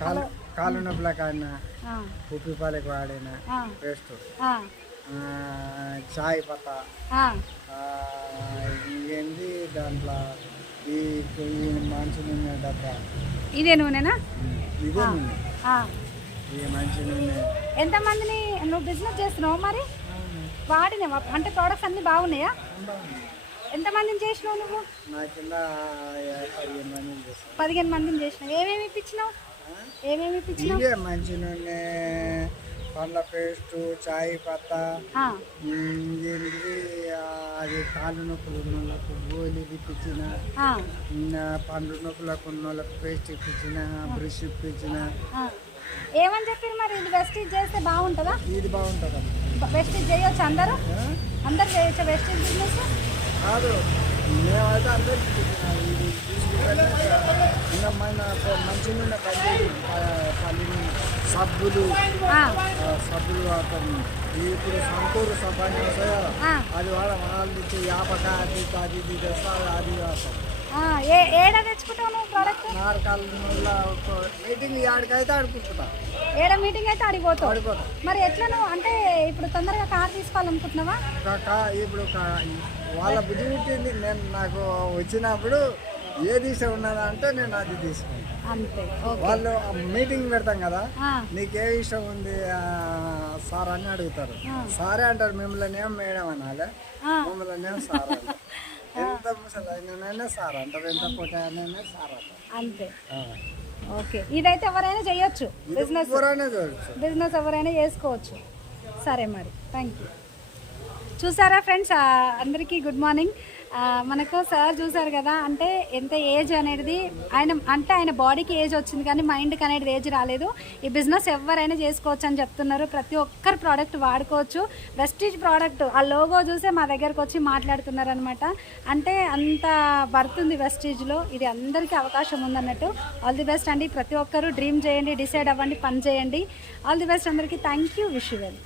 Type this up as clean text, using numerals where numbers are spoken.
కాళ్ళు నొప్పులకు ఆడిన ఉప్పిపాలకు వాడిన పేస్ట్ చాయ్ పత్తా ఇంకేంది దాంట్లో ఈ మంచి నూనె డబ్బా ఇదే నూనెనా? ఇదే నూనె ఈ మంచి నూనె. ఎంతమందిని నువ్వు బిజినెస్ చేస్తున్నావు మరి? వాడినావా అంటే ప్రోడక్ట్స్ అన్నీ బాగున్నాయా? ఎంతమందిని చేసినావు నువ్వు? నా కింద 15 మందిని చేసినావు. ఏమేమి ఇప్పించినావు? ఇవే మంచి నూనె, పండ్ల పేస్ట్, చాయ్ పత్తా, అది కాళ్ళు నొప్పులు ఉన్న వాళ్ళకు గోళీలు ఇప్పించిన, పండ్ల నొప్పులకు ఉన్న వాళ్ళకు పేస్ట్ ఇప్పించిన, బ్రష్ ఇప్పించిన. ఏమని చెప్పారు మరి? ఇది వెస్టీజ్ చేస్తే బాగుంటుందా? ఇది బాగుంటుందా? వెస్టీజ్ చేయొచ్చు అందరూ చేయొచ్చు వెస్టీజ్ బిజినెస్? కాదు, మేమైతే అందరికి ఇప్పించిన. ఇది తీసుకుంటే ఇంకా మంచి నూనె పల్లి సబ్బులు అతను ఇప్పుడు సంతూరు సబ్బు అని వస్తాయి కదా, అది వాళ్ళు ఇచ్చి యాపక అది ఇది తెస్తారు. అది ఏడ తెచ్చుకుంటావు నువ్వు ప్రోడక్ట్? నారకాల మీటింగ్ ఆడికైతే ఆడుకుంటా. ఏడ మీటింగ్ అయితే ఆడిపోతావు. మరి ఎట్లా నువ్వు అంటే ఇప్పుడు తొందరగా కార్ తీసుకోవాలనుకుంటున్నావా? ఇప్పుడు వాళ్ళ బుద్ధి పుట్టింది. నేను నాకు వచ్చినప్పుడు ఏది ఇష్టం ఉన్నదా అంటే నేను అది తీసుకుంటాను అంతే. వాళ్ళు మీటింగ్ పెడతాం కదా, నీకే ఇష్టం ఉంది సార్ అని అడుగుతారు. సారే అంటారు, మిమ్మల్ని ఏం మేడం అనాలి, మిమ్మల్ని ఏం సార్ అంటారు. ఎంత ముసలైనా సార్ అంటారు, ఎంత పొట్టైనా సార్ అంటారు. అంతే. ఓకే, ఇదైతే ఎవరైనా చేయొచ్చు బిజినెస్. బిజినెస్ ఎవరైనా చేసుకోవచ్చు. సరే మరి, థ్యాంక్ యూ. చూసారా ఫ్రెండ్స్, అందరికీ గుడ్ మార్నింగ్. మనకు సార్ చూసారు కదా, అంటే ఎంత ఏజ్ అనేది ఆయన బాడీకి ఏజ్ వచ్చింది కానీ మైండ్కి అనేది ఏజ్ రాలేదు. ఈ బిజినెస్ ఎవరైనా చేసుకోవచ్చు అని చెప్తున్నారు. ప్రతి ఒక్కరు ప్రోడక్ట్ వాడుకోవచ్చు. వెస్టీజ్ ప్రోడక్ట్ ఆ లోగో చూసే మా దగ్గరకు వచ్చి మాట్లాడుతున్నారు అనమాట. అంటే అంత పడుతుంది వెస్టీజ్లో. ఇది అందరికీ అవకాశం ఉందన్నట్టు. ఆల్ ది బెస్ట్ అండి. ప్రతి ఒక్కరు డ్రీమ్ చేయండి, డిసైడ్ అవ్వండి, పని చేయండి. ఆల్ ది బెస్ట్ అందరికీ. Thank you. Wish you well.